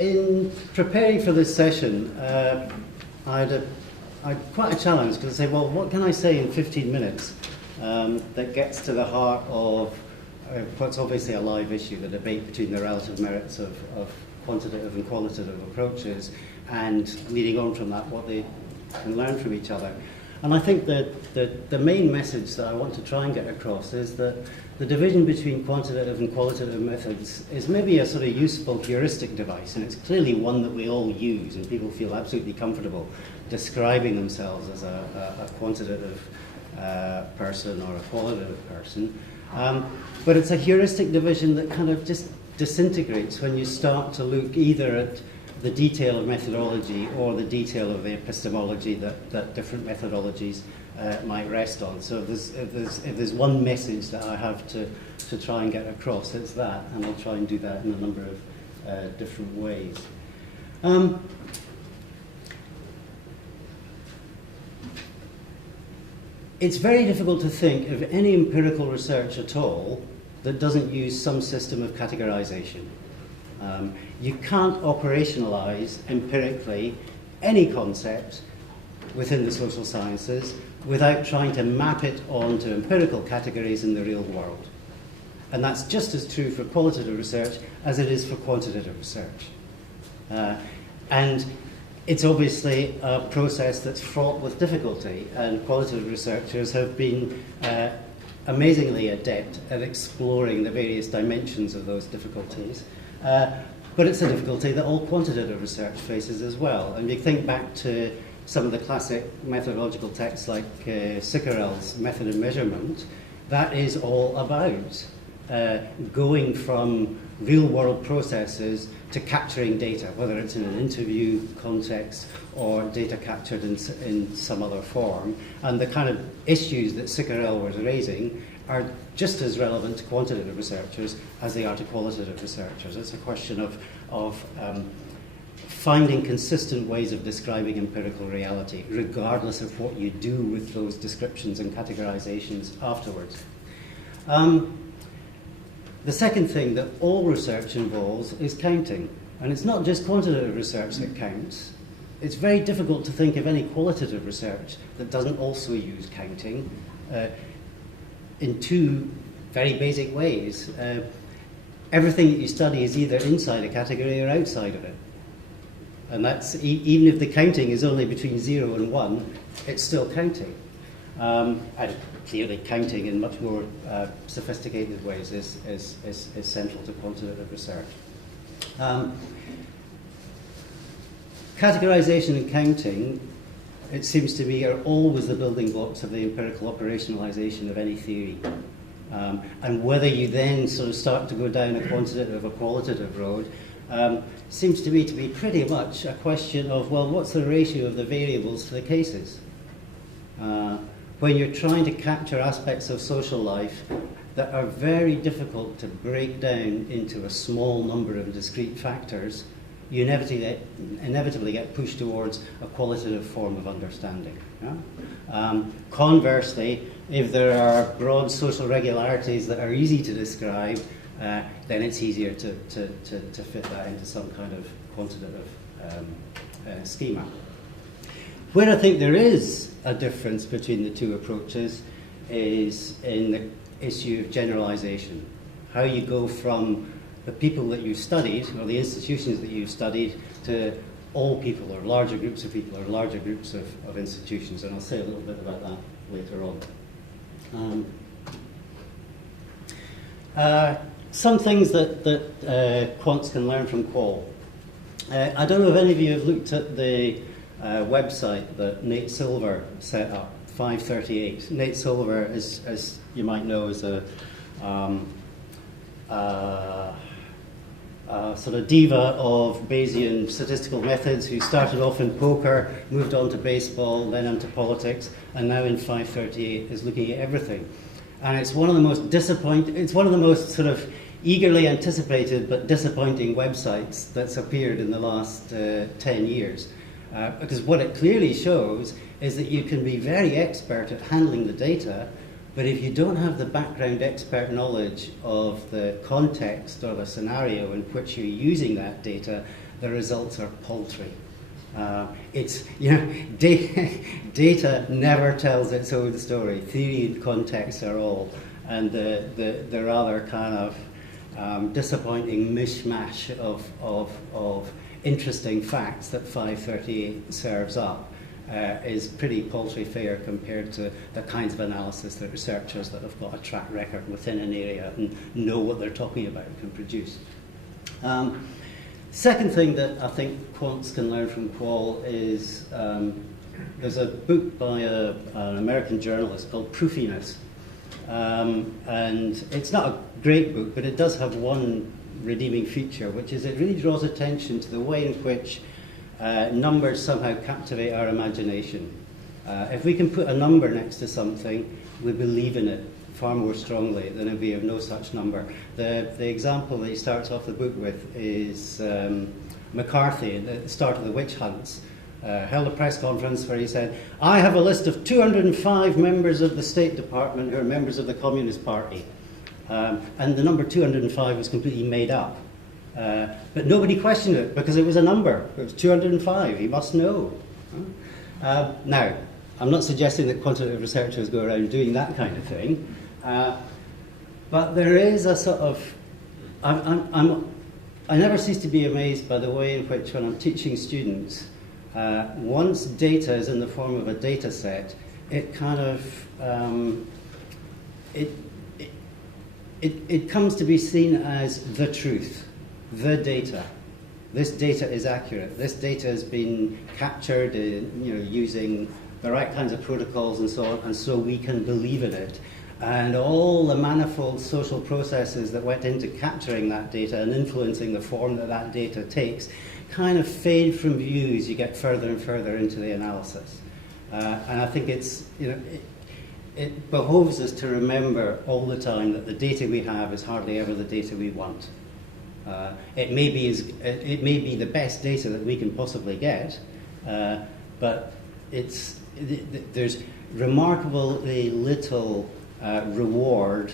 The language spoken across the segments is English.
in preparing for this session, I had quite a challenge, because I say, well, what can I say in 15 minutes that gets to the heart of what's obviously a live issue, the debate between the relative merits of quantitative and qualitative approaches, and leading on from that, what they can learn from each other. And I think that the main message that I want to try and get across is that the division between quantitative and qualitative methods is maybe a sort of useful heuristic device, and it's clearly one that we all use, and people feel absolutely comfortable describing themselves as a quantitative person or a qualitative person. But it's a heuristic division that kind of just disintegrates when you start to look either at the detail of methodology or the detail of the epistemology that different methodologies might rest on. So if there's one message that I have to try and get across, it's that, and I'll try and do that in a number of different ways. It's very difficult to think of any empirical research at all that doesn't use some system of categorization. You can't operationalize empirically any concept within the social sciences without trying to map it onto empirical categories in the real world. And that's just as true for qualitative research as it is for quantitative research. And it's obviously a process that's fraught with difficulty, and qualitative researchers have been amazingly adept at exploring the various dimensions of those difficulties. But it's a difficulty that all quantitative research faces as well. And you think back to some of the classic methodological texts like quaL's Method of Measurement, that is all about going from real-world processes to capturing data, whether it's in an interview context or data captured in some other form. And the kind of issues that quaL was raising are just as relevant to quantitative researchers as they are to qualitative researchers. It's a question of finding consistent ways of describing empirical reality, regardless of what you do with those descriptions and categorizations afterwards. The second thing that all research involves is counting. And it's not just quantitative research that counts. It's very difficult to think of any qualitative research that doesn't also use counting in two very basic ways. Everything that you study is either inside a category or outside of it. And that's, even if the counting is only between 0 and 1, it's still counting. And clearly counting in much more sophisticated ways is central to quantitative research. Categorization and counting, it seems to me, are always the building blocks of the empirical operationalization of any theory. And whether you then sort of start to go down a quantitative or qualitative road seems to me to be pretty much a question of, well, what's the ratio of the variables to the cases? When you're trying to capture aspects of social life that are very difficult to break down into a small number of discrete factors, you inevitably get pushed towards a qualitative form of understanding. Yeah? Conversely, if there are broad social regularities that are easy to describe, then it's easier to fit that into some kind of quantitative schema. Where I think there is a difference between the two approaches is in the issue of generalization. How you go from the people that you've studied, or the institutions that you've studied, to all people, or larger groups of people, or larger groups of institutions. And I'll say a little bit about that later on. Some things that quants can learn from quaL. I don't know if any of you have looked at the website that Nate Silver set up, 538. Nate Silver, as you might know, is a sort of diva of Bayesian statistical methods, who started off in poker, moved on to baseball, then into politics, and now in 538 is looking at everything. And it's one of the most sort of eagerly anticipated but disappointing websites that's appeared in the last 10 years. Because what it clearly shows is that you can be very expert at handling the data, but if you don't have the background expert knowledge of the context or the scenario in which you're using that data, the results are paltry. It's, you know, data never tells its own story. Theory and context are all, and the rather kind of disappointing mishmash of interesting facts that 538 serves up is pretty paltry fare compared to the kinds of analysis that researchers that have got a track record within an area and know what they're talking about can produce. Second thing that I think quants can learn from quaL is there's a book by an American journalist called Proofiness. And it's not a great book, but it does have one redeeming feature, which is it really draws attention to the way in which numbers somehow captivate our imagination. If we can put a number next to something, we believe in it far more strongly than if we have no such number. The example that he starts off the book with is McCarthy at the start of the witch hunts. Held a press conference where he said, I have a list of 205 members of the State Department who are members of the Communist Party. And the number 205 was completely made up. But nobody questioned it because it was a number. It was 205. He must know. Now, I'm not suggesting that quantitative researchers go around doing that kind of thing. But there is a sort of... I never cease to be amazed by the way in which, when I'm teaching students, once data is in the form of a data set, it kind of... It comes to be seen as the truth, the data. This data is accurate. This data has been captured using the right kinds of protocols and so on, and so we can believe in it. And all the manifold social processes that went into capturing that data and influencing the form that that data takes kind of fade from view as you get further and further into the analysis. And I think it's, it behoves us to remember all the time that the data we have is hardly ever the data we want. It may be the best data that we can possibly get, but there's remarkably little reward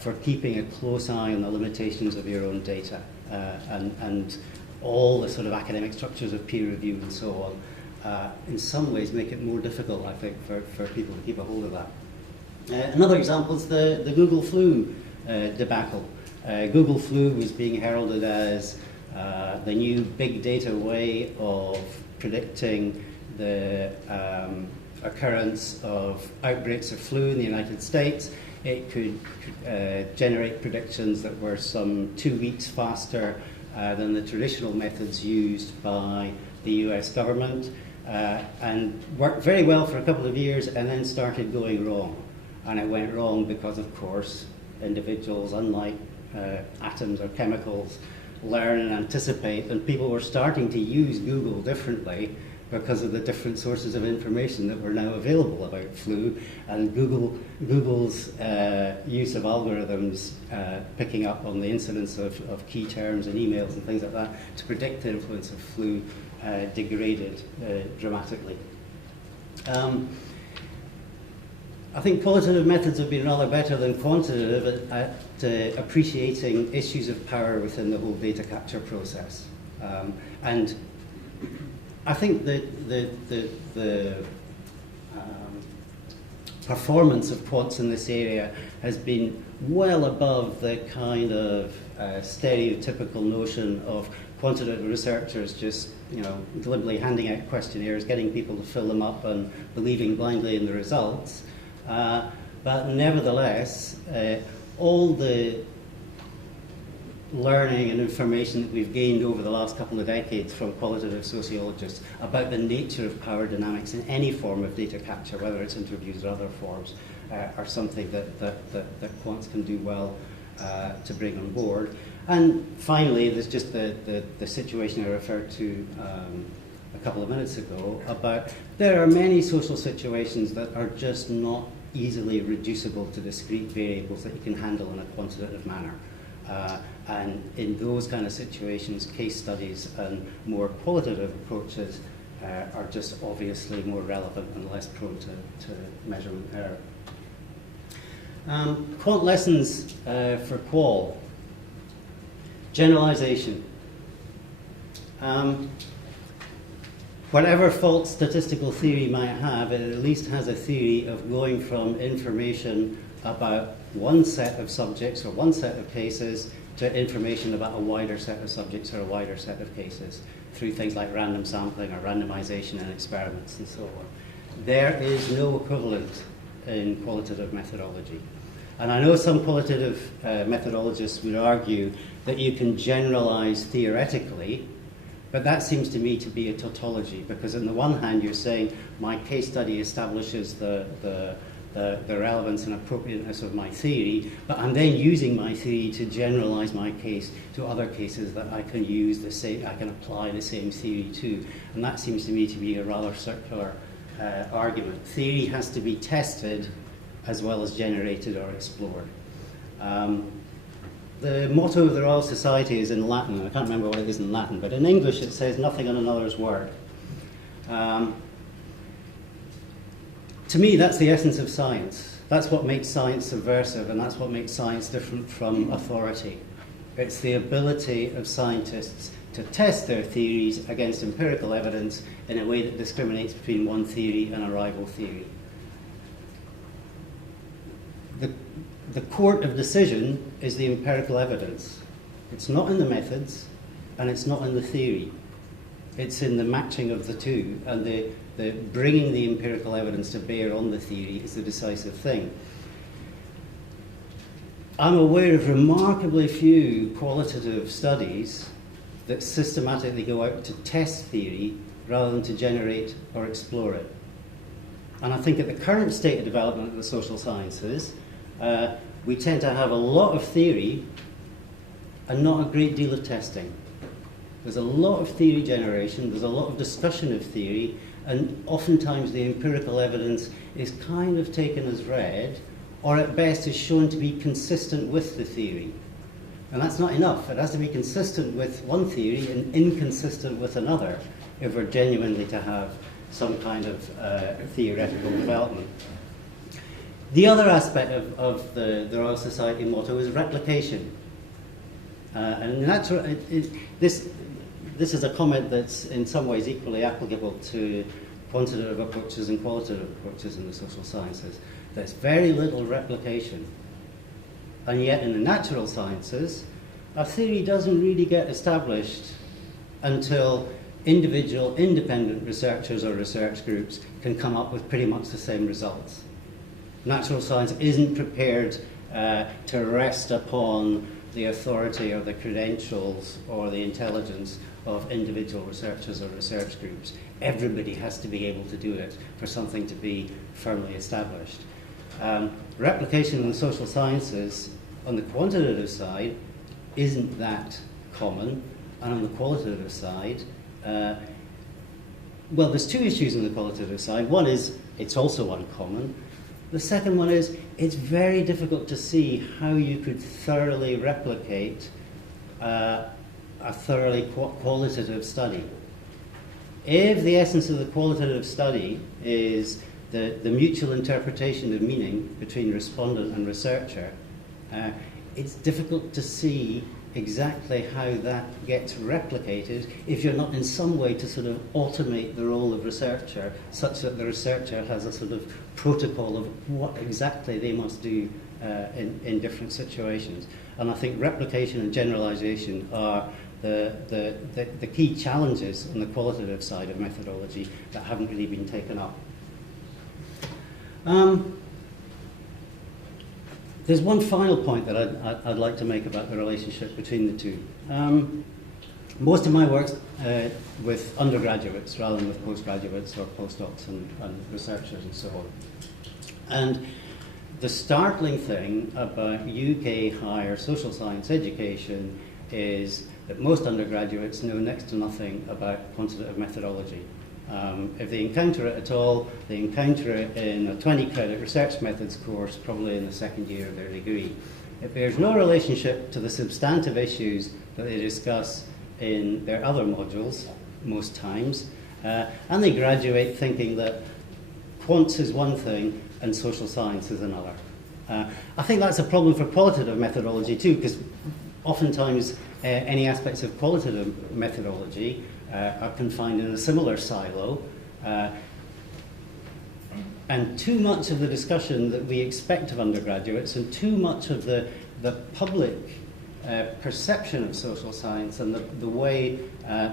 for keeping a close eye on the limitations of your own data and all the sort of academic structures of peer review and so on. In some ways make it more difficult, I think, for people to keep a hold of that. Another example is the Google flu debacle. Google flu was being heralded as the new big data way of predicting the occurrence of outbreaks of flu in the United States. It could generate predictions that were some 2 weeks faster than the traditional methods used by the US government, and worked very well for a couple of years and then started going wrong. And it went wrong because, of course, individuals, unlike atoms or chemicals, learn and anticipate, and people were starting to use Google differently because of the different sources of information that were now available about flu, and Google's use of algorithms picking up on the incidence of key terms and emails and things like that to predict the influence of flu degraded dramatically. I think qualitative methods have been rather better than quantitative at appreciating issues of power within the whole data capture process. And I think that the performance of quants in this area has been well above the kind of stereotypical notion of quantitative researchers just, deliberately handing out questionnaires, getting people to fill them up and believing blindly in the results. But nevertheless, all the learning and information that we've gained over the last couple of decades from qualitative sociologists about the nature of power dynamics in any form of data capture, whether it's interviews or other forms, are something that quants can do well to bring on board. And finally, there's just the situation I referred to a couple of minutes ago about there are many social situations that are just not easily reducible to discrete variables that you can handle in a quantitative manner. And in those kind of situations, case studies and more qualitative approaches are just obviously more relevant and less prone to measurement error. Quant lessons for quaL. Generalization. Whatever false statistical theory might have, it at least has a theory of going from information about one set of subjects or one set of cases to information about a wider set of subjects or a wider set of cases through things like random sampling or randomization and experiments and so on. There is no equivalent in qualitative methodology. And I know some qualitative methodologists would argue that you can generalize theoretically, but that seems to me to be a tautology, because on the one hand you're saying my case study establishes the relevance and appropriateness of my theory, but I'm then using my theory to generalize my case to other cases that I can use the same, I can apply the same theory to. And that seems to me to be a rather circular argument. Theory has to be tested as well as generated or explored. The motto of the Royal Society is in Latin, and I can't remember what it is in Latin, but in English it says nothing on another's word. To me, that's the essence of science. That's what makes science subversive, and that's what makes science different from authority. It's the ability of scientists to test their theories against empirical evidence in a way that discriminates between one theory and a rival theory. The court of decision is the empirical evidence. It's not in the methods, and it's not in the theory. It's in the matching of the two, and the bringing the empirical evidence to bear on the theory is the decisive thing. I'm aware of remarkably few qualitative studies that systematically go out to test theory rather than to generate or explore it. And I think at the current state of development of the social sciences, we tend to have a lot of theory and not a great deal of testing. There's a lot of theory generation, there's a lot of discussion of theory, and oftentimes the empirical evidence is kind of taken as read, or at best is shown to be consistent with the theory. And that's not enough. It has to be consistent with one theory and inconsistent with another if we're genuinely to have some kind of theoretical development. The other aspect of the Royal Society motto is replication. And that's, this is a comment that's in some ways equally applicable to quantitative approaches and qualitative approaches in the social sciences. There's very little replication. And yet in the natural sciences, a theory doesn't really get established until individual independent researchers or research groups can come up with pretty much the same results. Natural science isn't prepared to rest upon the authority or the credentials or the intelligence of individual researchers or research groups. Everybody has to be able to do it for something to be firmly established. Replication in the social sciences on the quantitative side isn't that common, and on the qualitative side, well, there's two issues on the qualitative side. One is it's also uncommon. The second one is it's very difficult to see how you could thoroughly replicate a thoroughly qualitative study. If the essence of the qualitative study is the mutual interpretation of meaning between respondent and researcher, it's difficult to see exactly how that gets replicated if you're not in some way to sort of automate the role of researcher such that the researcher has a sort of protocol of what exactly they must do in different situations. And I think replication and generalization are the key challenges on the qualitative side of methodology that haven't really been taken up. There's one final point that I'd like to make about the relationship between the two. Most of my work's with undergraduates rather than with postgraduates or postdocs and researchers and so on. And the startling thing about UK higher social science education is that most undergraduates know next to nothing about quantitative methodology. If they encounter it at all, they encounter it in a 20-credit research methods course, probably in the second year of their degree. It bears no relationship to the substantive issues that they discuss in their other modules, most times, and they graduate thinking that quant is one thing and social science is another. I think that's a problem for qualitative methodology too, because oftentimes any aspects of qualitative methodology are confined in a similar silo. And too much of the discussion that we expect of undergraduates and too much of the public perception of social science and the way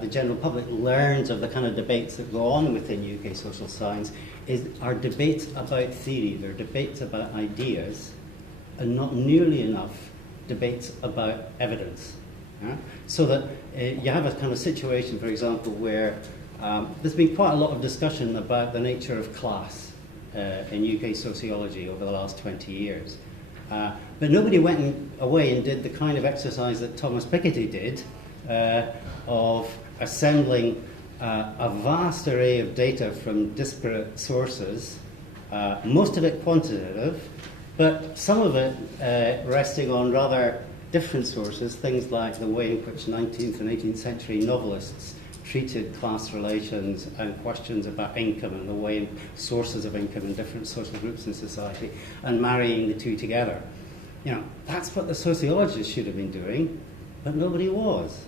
the general public learns of the kind of debates that go on within UK social science are debates about theory. They're debates about ideas and not nearly enough debates about evidence. So that you have a kind of situation, for example, where there's been quite a lot of discussion about the nature of class in UK sociology over the last 20 years. But nobody went away and did the kind of exercise that Thomas Piketty did of assembling a vast array of data from disparate sources, most of it quantitative, but some of it resting on rather different sources, things like the way in which 19th and 18th century novelists treated class relations and questions about income and the way sources of income in different social groups in society, and marrying the two together. You know, that's what the sociologists should have been doing, but nobody was.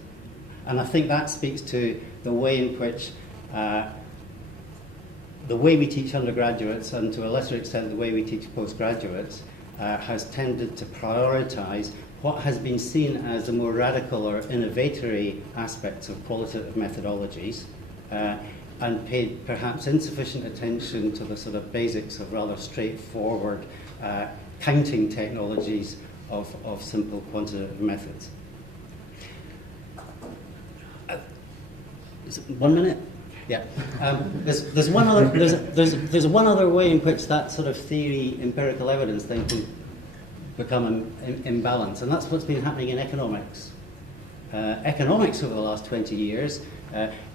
And I think that speaks to the way in which the way we teach undergraduates, and to a lesser extent the way we teach postgraduates, has tended to prioritize what has been seen as the more radical or innovatory aspects of qualitative methodologies, and paid perhaps insufficient attention to the sort of basics of rather straightforward counting technologies of simple quantitative methods. Is it 1 minute? Yeah. There's one other way in which that sort of theory empirical evidence thing can become imbalanced, and that's what's been happening in economics. Economics over the last 20 years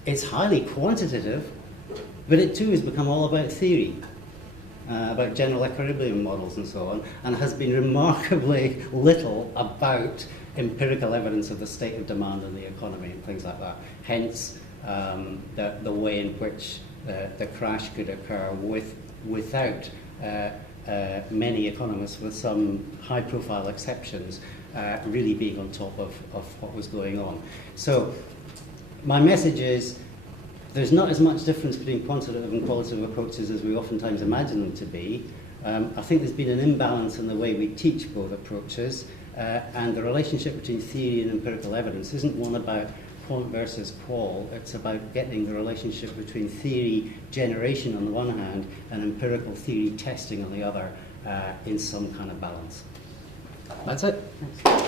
is highly quantitative, but it too has become all about theory, about general equilibrium models and so on, and has been remarkably little about empirical evidence of the state of demand in the economy and things like that. Hence, the way in which the crash could occur without many economists, with some high-profile exceptions, really being on top of what was going on. So my message is there's not as much difference between quantitative and qualitative approaches as we oftentimes imagine them to be. I think there's been an imbalance in the way we teach both approaches, and the relationship between theory and empirical evidence isn't one about quant versus qual. It's about getting the relationship between theory generation on the one hand and empirical theory testing on the other in some kind of balance. That's it. Thanks.